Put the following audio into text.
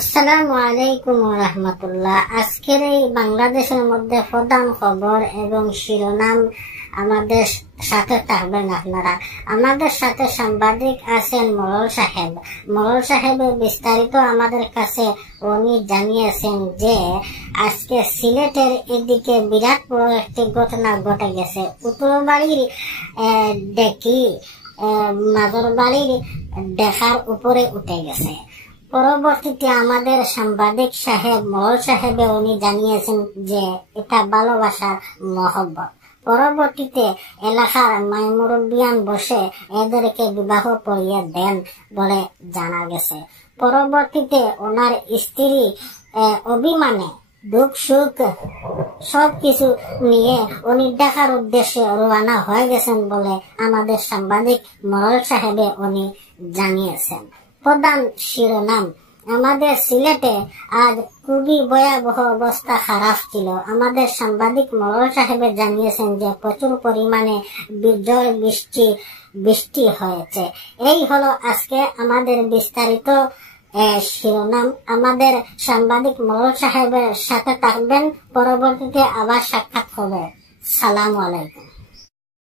আসসালামু আলাইকুম রাহমাতুল্লাহ। আজকের এই বাংলাদেশের মধ্যে প্রধান খবর এবং শিরোনাম আমাদের সাথে থাকবেন আপনারা। আমাদের সাথে সাংবাদিক আছেন মরল সাহেবের বিস্তারিত আমাদের কাছে উনি জানিয়েছেন যে আজকে সিলেটের এদিকে বিরাট বড় একটি ঘটনা ঘটে গেছে। উত্তরবাড়ির ডেকি মাদর বাড়ির দেখার উপরে উঠে গেছে। পরবর্তীতে আমাদের সাংবাদিক সাহেব মরল সাহেবে উনি জানিয়েছেন যে এটা ভালোবাসার মহব্বত। পরবর্তীতে এলাকার মাইমুরব্বিয়ান বসে এদেরকে বিবাহ পড়িয়ে দেন বলে জানা গেছে। পরবর্তীতে ওনার স্ত্রী অভিমানে দুঃখ সুখ সবকিছু নিয়ে উনি দেখার উদ্দেশ্যে রওনা হয়ে গেছেন বলে আমাদের সাংবাদিক মরল সাহেবে উনি জানিয়েছেন। প্রধান শিরোনাম, আমাদের সিলেটে আজ খুবই ভয়াবহ অবস্থা খারাপ ছিল। আমাদের সাংবাদিক মরল সাহেবে জানিয়েছেন যে প্রচুর পরিমাণে ঝড় বৃষ্টি হয়েছে। এই হলো আজকে আমাদের বিস্তারিত শিরোনাম। আমাদের সাংবাদিক মরল সাহেবের সাথে থাকবেন, পরবর্তীতে আবার সাক্ষাৎ হবে। সালামু আলাইকুম।